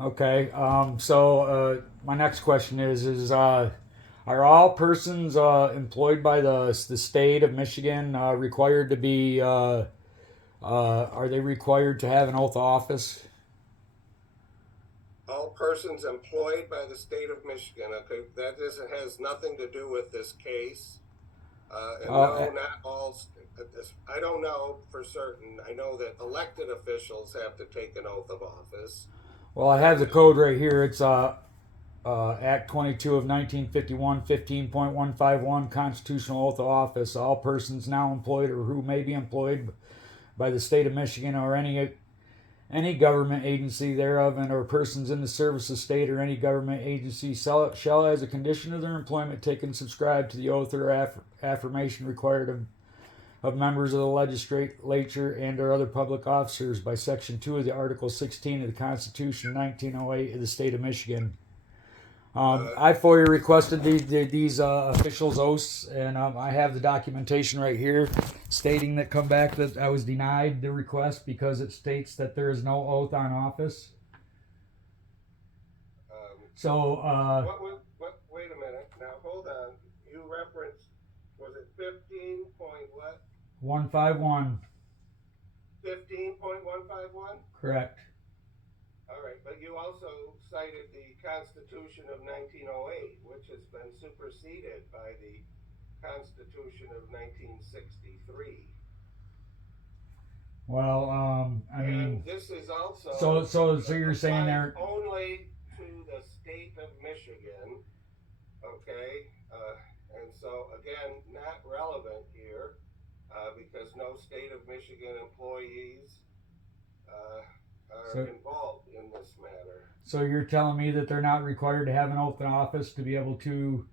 Okay. My next question is are all persons employed by the state of Michigan required to be are they required to have an oath of office? All persons employed by the state of Michigan. Okay, has nothing to do with this case. And Uh, no, not all. I don't know for certain. I know that elected officials have to take an oath of office. well, I have the code right here. It's Act 22 of 1951, 15.151, Constitutional Oath of Office. All persons now employed or who may be employed by the state of Michigan or any government agency thereof, and or persons in the service of state or any government agency shall, as a condition of their employment, take and subscribe to the oath or affirmation required of members of the legislature and or other public officers by Section 2 of the Article 16 of the Constitution of 1908 of the state of Michigan. Uh, I FOIA requested these officials' oaths, and I have the documentation right here stating that come back that I was denied the request because it states that there is no oath on office. So, wait a minute. Now hold on. You referenced, was it 15 point what? 151, 15.151? correct. All right, but you also cited the Constitution of 1908, which has been superseded by the Constitution of 1963. Well, I mean, And this is also so you're saying applied there? only to the state of Michigan, okay? And so again, not relevant here because no state of Michigan employees are So, involved in this matter. so you're telling me that they're not required to have an oath in office to be able to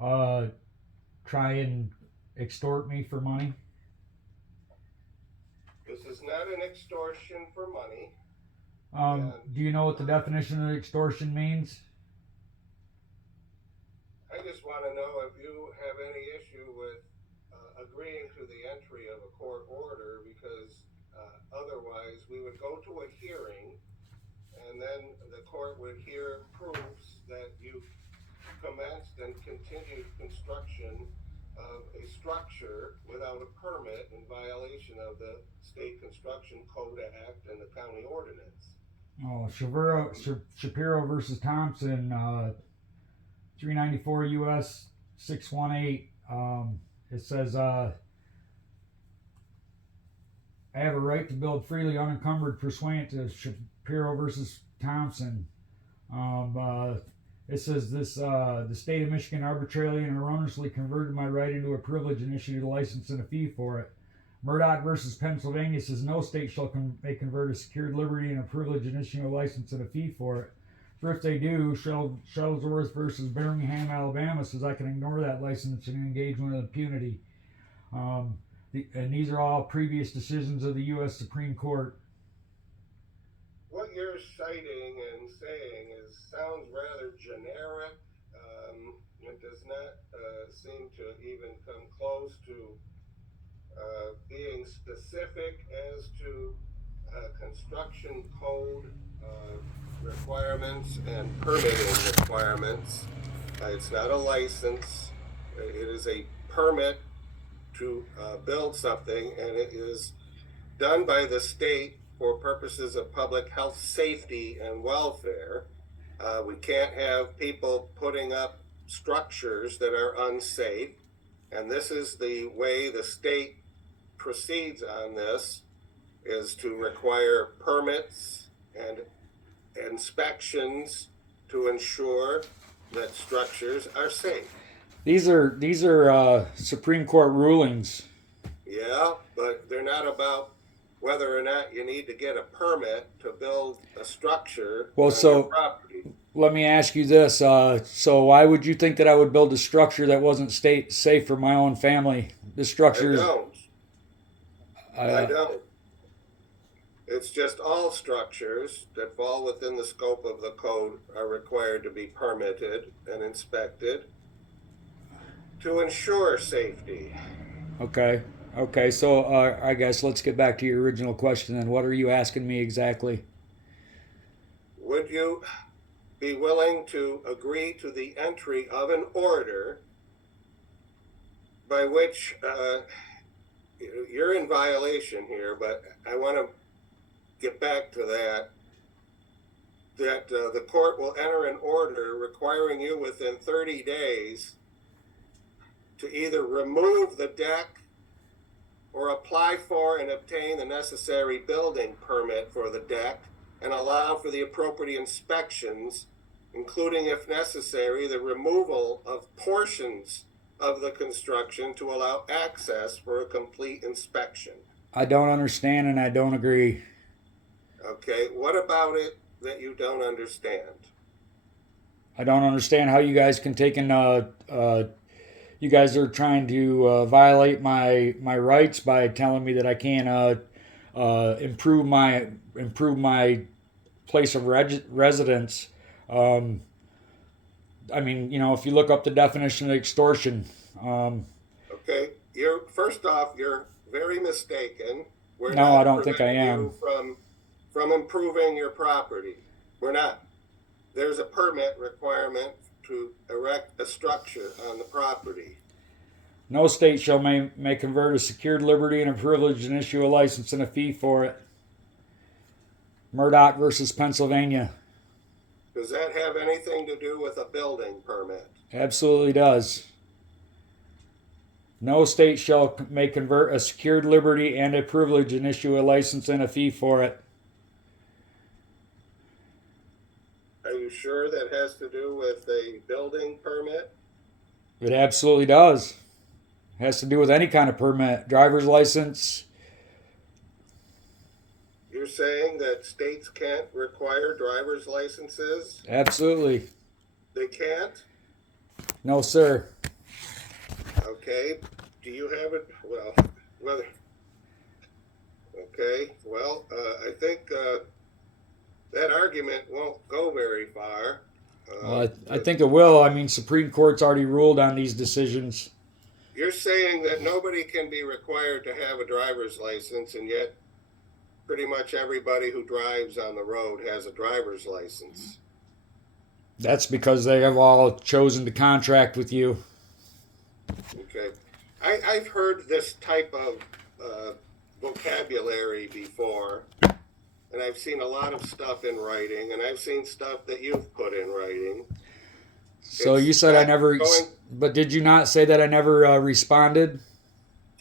uh, try and extort me for money? This is not an extortion for money. Do you know what the definition of extortion means? I just want to know if you have any issue with agreeing to the entry of a court order because otherwise we would go to a hearing and then the court would hear proofs that you commenced and continued construction of a structure without a permit in violation of the State Construction Code Act and the county ordinance. Oh, Shapiro versus Thompson, 394 U.S. 618. It says, I have a right to build freely unencumbered pursuant to Shapiro versus Thompson. It says the state of Michigan arbitrarily and erroneously converted my right into a privilege and issued a license and a fee for it. Murdoch versus Pennsylvania says no state may convert a secured liberty and a privilege and issue a license and a fee for it. For if they do, Shuttlesworth versus Birmingham, Alabama says I can ignore that license and engage with impunity. And these are all previous decisions of the U.S. Supreme Court. What you're citing and saying sounds rather generic. It does not seem to even come close to being specific as to construction code requirements and permitting requirements. It's not a license. It is a permit to build something, and it is done by the state for purposes of public health, safety, and welfare. We can't have people putting up structures that are unsafe, and this is the way the state proceeds on this, is to require permits and inspections to ensure that structures are safe. These are Supreme Court rulings. Yeah, but they're not about whether or not you need to get a permit to build a structure Well, on your so property. let me ask you this: so why would you think that I would build a structure that wasn't state safe for my own family? The I structures. don't. I don't. It's just all structures that fall within the scope of the code are required to be permitted and inspected to ensure safety. Okay. Okay. So I guess let's get back to your original question. Then, what are you asking me exactly? Would would you be willing to agree to the entry of an order by which you're in violation here, but I want to get back to that the court will enter an order requiring you within 30 days to either remove the deck or apply for and obtain the necessary building permit for the deck and allow for the appropriate inspections, including, if necessary, the removal of portions of the construction to allow access for a complete inspection. I don't understand and I don't agree. Okay, what about it that you don't understand? I don't understand how you guys can take and you guys are trying to violate my rights by telling me that I can't improve my place of residence. I mean, you know, if you look up the definition of extortion. Okay, first off, you're very mistaken. No, I don't think I am. From improving your property. We're not. There's a permit requirement to erect a structure on the property. No state shall may convert a secured liberty and a privilege and issue a license and a fee for it. Murdoch versus Pennsylvania. Does that have anything to do with a building permit? Absolutely does. No state shall may convert a secured liberty and a privilege and issue a license and a fee for it. Are you sure that has to do with a building permit? It absolutely does. It has to do with any kind of permit, driver's license. You're saying that states can't require driver's licenses? Absolutely. They can't? No, sir. Okay. Do you have it? Well, whether. Okay. Well, I think that argument won't go very far. Well, I think it will. I mean, Supreme Court's already ruled on these decisions. You're saying that nobody can be required to have a driver's license, and yet pretty much everybody who drives on the road has a driver's license. That's because they have all chosen to contract with you. Okay. I've heard this type of vocabulary before, and I've seen a lot of stuff in writing, and I've seen stuff that you've put in writing. So you said I never, but did you not say that I never responded?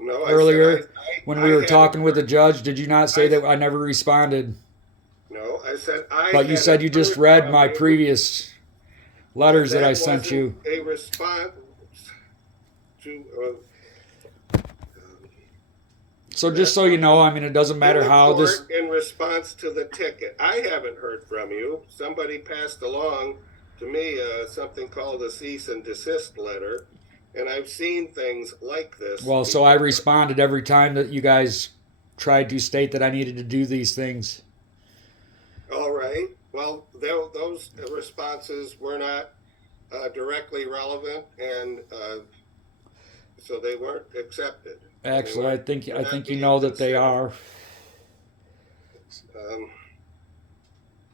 No, earlier when we were talking with the judge, did you not say that I never responded? No, I said But you said you just read my previous letters that I sent you. A response to. So just so you know, I mean, it doesn't matter how this. In response to the ticket, I haven't heard from you. Somebody passed along to me something called a cease and desist letter. And I've seen things like this. Well, so I responded every time that you guys tried to state that I needed to do these things. All right. Well, those responses were not directly relevant, and so they weren't accepted. Actually, I think you know that they are.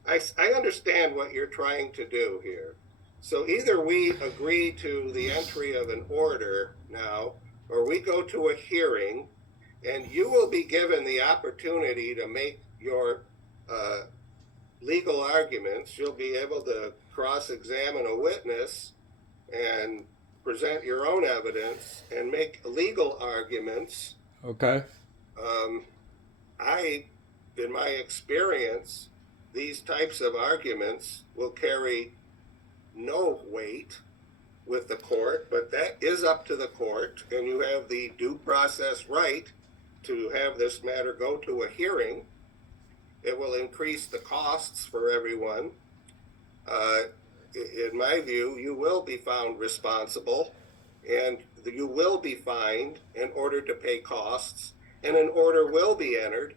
I understand what you're trying to do here. So either we agree to the entry of an order now, or we go to a hearing, and you will be given the opportunity to make your legal arguments. You'll be able to cross-examine a witness and present your own evidence and make legal arguments. Okay. In my experience, these types of arguments will carry no weight with the court, but that is up to the court, and you have the due process right to have this matter go to a hearing. It will increase the costs for everyone. In my view, you will be found responsible, and you will be fined in order to pay costs, and an order will be entered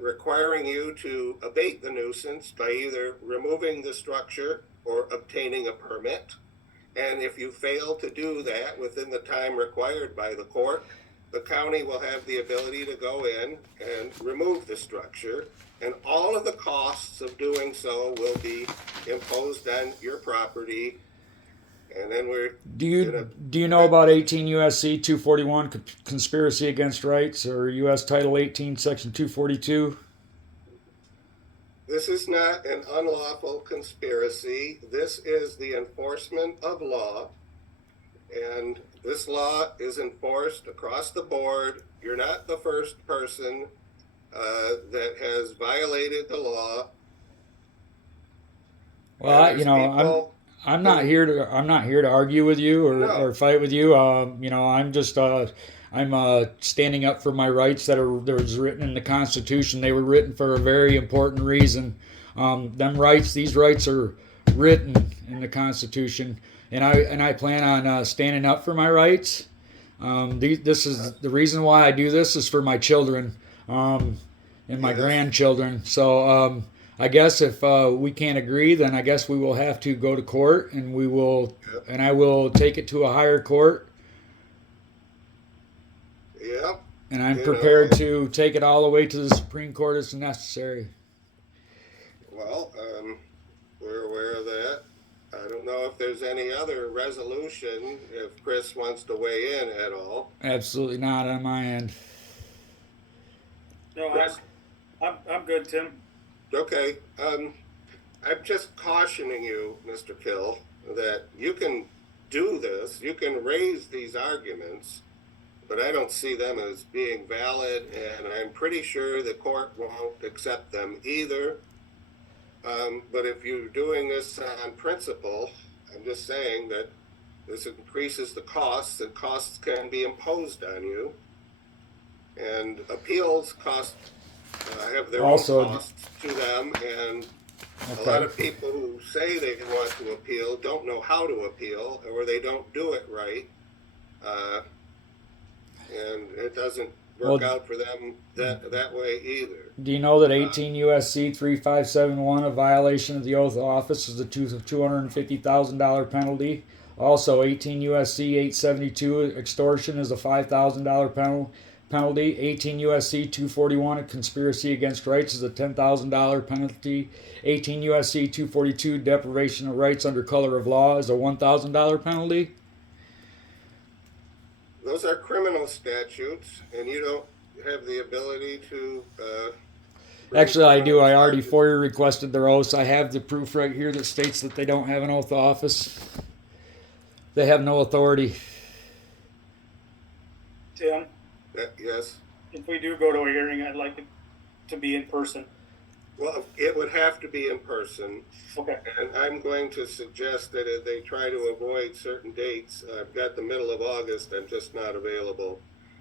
requiring you to abate the nuisance by either removing the structure or obtaining a permit. And if you fail to do that within the time required by the court, the county will have the ability to go in and remove the structure, and all of the costs of doing so will be imposed on your property. And then we're Do you know about 18 USC 241 conspiracy against rights, or US Title 18 Section 242? This is not an unlawful conspiracy. This is the enforcement of law, and this law is enforced across the board. You're not the first person that has violated the law. Well, I'm not here to argue with you or fight with you. I'm just I'm standing up for my rights that was written in the Constitution. They were written for a very important reason. These rights are written in the Constitution, and I plan on standing up for my rights. This is the reason why I do this is for my children and my grandchildren. So I guess if we can't agree, then I guess we will have to go to court, and I will take it to a higher court. Yeah. And I'm prepared to take it all the way to the Supreme Court as necessary. Well, we're aware of that. I don't know if there's any other resolution, if Chris wants to weigh in at all. Absolutely not on my end. No, I'm good, Tim. Okay. I'm just cautioning you, Mr. Kill, that you can do this, you can raise these arguments, but I don't see them as being valid, and I'm pretty sure the court won't accept them either. But if you're doing this on principle, I'm just saying that this increases the costs, and costs can be imposed on you. And appeals have their own costs to them, and a lot of people who say they want to appeal don't know how to appeal, or they don't do it right. And it doesn't work out for them that way either. Do you know that 18 USC 3571, a violation of the oath of office, is a $250,000 penalty? Also, 18 USC 872, extortion is a $5,000 penalty. 18 USC 241, a conspiracy against rights, is a $10,000 penalty. 18 USC 242, deprivation of rights under color of law, is a $1,000 penalty. Those are criminal statutes, and you don't have the ability to. Actually, I do. I already FOIA requested their oaths. I have the proof right here that states that they don't have an oath of office. They have no authority. Tim? Yes? If we do go to a hearing, I'd like it to be in person. Well, it would have to be in person. Okay. And I'm going to suggest that if they try to avoid certain dates, I've got the middle of August, I'm just not available.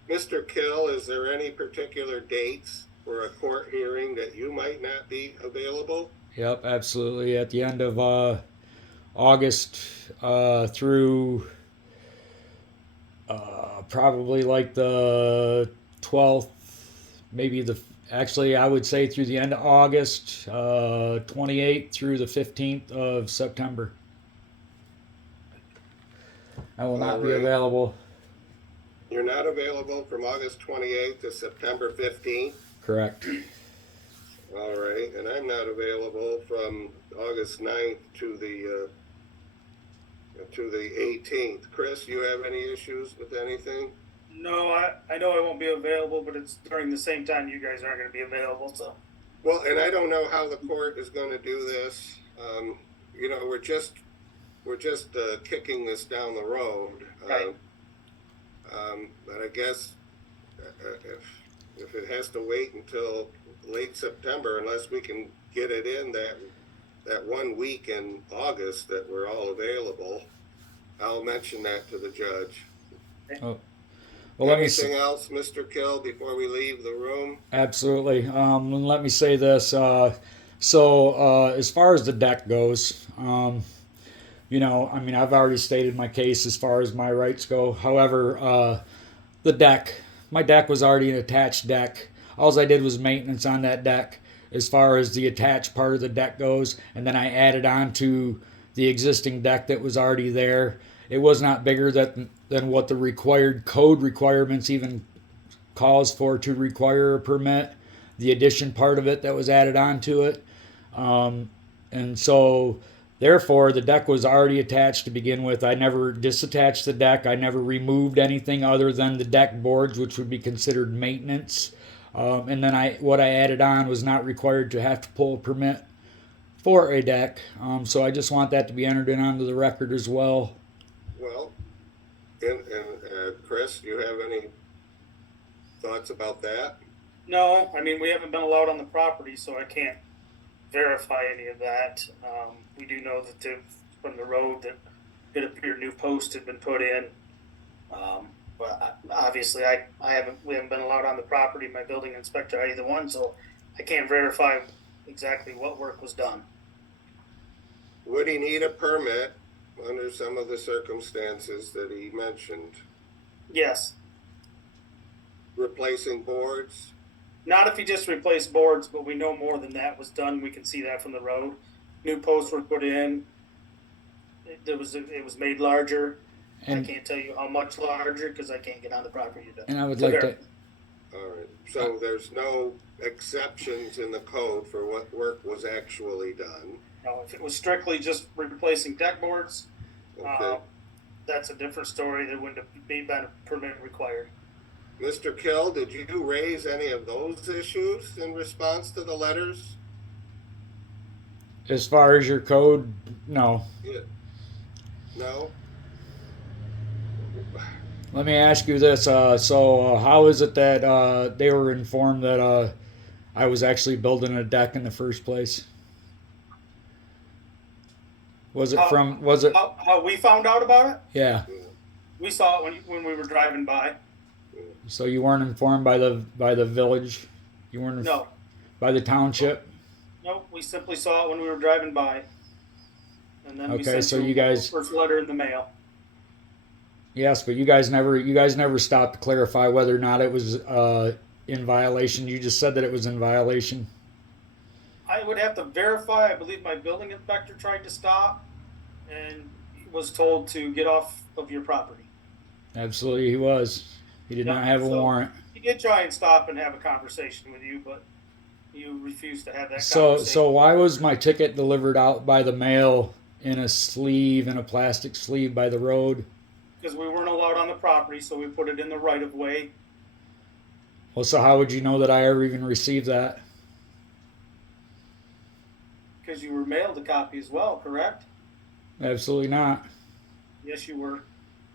Mr. Kill, is there any particular dates for a court hearing that you might not be available? Yep, absolutely. At the end of August through probably like the 12th, maybe I would say through the end of August, 28th through the 15th of September. I will not be available. You're not available from August 28th to September 15th? Correct. All right, and I'm not available from August 9th to the 18th. Chris, you have any issues with anything? No, I know I won't be available, but it's during the same time you guys aren't going to be available, so. Well, and I don't know how the court is going to do this. We're just kicking this down the road. Right. But I guess if it has to wait until late September, unless we can get it in that 1 week in August that we're all available, I'll mention that to the judge. Oh. Well, Anything else, Mr. Kill, before we leave the room? Absolutely. Let me say this. So as far as the deck goes, I've already stated my case as far as my rights go. However, my deck was already an attached deck. All I did was maintenance on that deck as far as the attached part of the deck goes, and then I added on to the existing deck that was already there. It was not bigger than what the required code requirements even calls for to require a permit. The addition part of it that was added on to it. And so therefore the deck was already attached to begin with. I never disattached the deck. I never removed anything other than the deck boards, which would be considered maintenance. And then what I added on was not required to have to pull a permit for a deck. So I just want that to be entered in onto the record as well. Well, and Chris, do you have any thoughts about that? No, I mean, we haven't been allowed on the property, so I can't verify any of that. We do know that from the road that it appeared new posts had been put in. But obviously we haven't been allowed on the property, my building inspector, either one, so I can't verify exactly what work was done. Would he need a permit under some of the circumstances that he mentioned? Yes. Replacing boards? Not if he just replaced boards, but we know more than that was done. We can see that from the road. New posts were put in. It was made larger. And, I can't tell you how much larger because I can't get on the property to. and I would like to. All right. So there's no exceptions in the code for what work was actually done. No, if it was strictly just replacing deck boards, Okay. that's a different story. There wouldn't have been a permit required. Mr. Kill, did you raise any of those issues in response to the letters? As far as your code, no. Yeah. No? Let me ask you this. So how is it that they were informed that I was actually building a deck in the first place? Was it How we found out about it? Yeah. We saw it when we were driving by. So you weren't informed by the village? You weren't No. By the township? Nope. We simply saw it when we were driving by. And then we Okay, sent so you you guys. first letter in the mail. Yes, but you guys never stopped to clarify whether or not it was in violation. You just said that it was in violation. I would have to verify. I believe my building inspector tried to stop and was told to get off of your property. Absolutely, he was. He did not have a warrant. He did try and stop and have a conversation with you, but you refused to have that So conversation. why was my ticket delivered out by the mail in a plastic sleeve by the road? Because we weren't allowed on the property, so we put it in the right of way. Well, so how would you know that I ever even received that? Because you were mailed a copy as well, correct? Absolutely not. Yes, you were.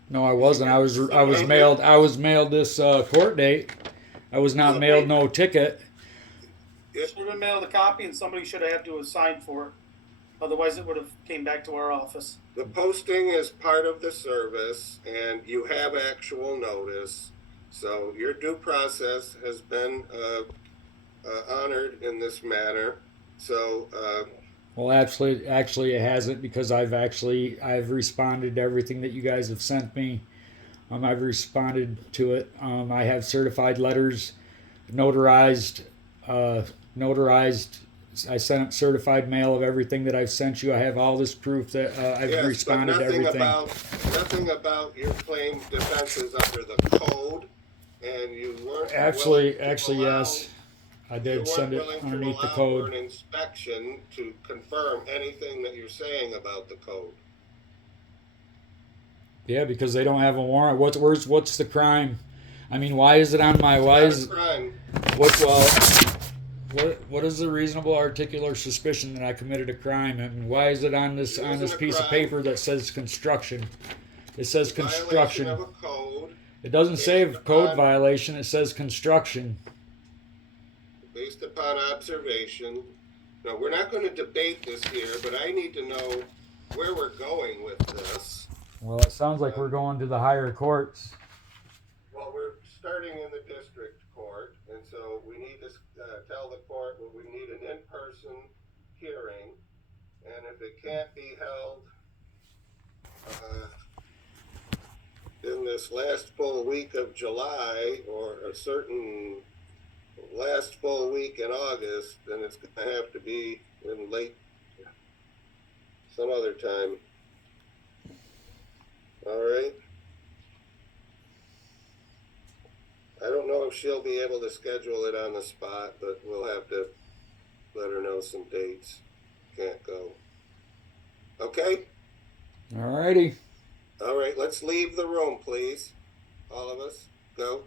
No, I wasn't. I was mailed this court date. I was not mailed no ticket. You should have been mailed a copy, and somebody should have had to have signed for it. Otherwise, it would have came back to our office. The posting is part of the service, and you have actual notice. So your due process has been honored in this manner. So Well, actually, it hasn't because I've responded to everything that you guys have sent me. I've responded to it. I have certified letters, notarized. I sent certified mail of everything that I've sent you. I have all this proof that I've yes, responded but to everything. nothing about your claim defenses under the code, and you weren't Actually, allow, yes, I did send it willing to underneath the allow code. for an inspection to confirm anything that you're saying about the code. Yeah, because they don't have a warrant. What's the crime? I mean, why is it on my? It's not a crime. What is the reasonable articular suspicion that I committed a crime? And why is it on this a piece of crime. paper that says construction? It says Violation construction. of a code It doesn't say based code upon- violation. It says construction. based upon observation. Now, we're not going to debate this here, but I need to know where we're going with this. Well, it sounds like we're going to the higher courts. Well, we're starting in the district court, and so we need to tell the court that we need an in-person hearing, and if it can't be held in this last full week of July or a certain last full week in August, then it's going to have to be in late some other time. All right. I don't know if she'll be able to schedule it on the spot, but we'll have to let her know some dates. Can't go. Okay? Alrighty. All right, let's leave the room, please. All of us. Go.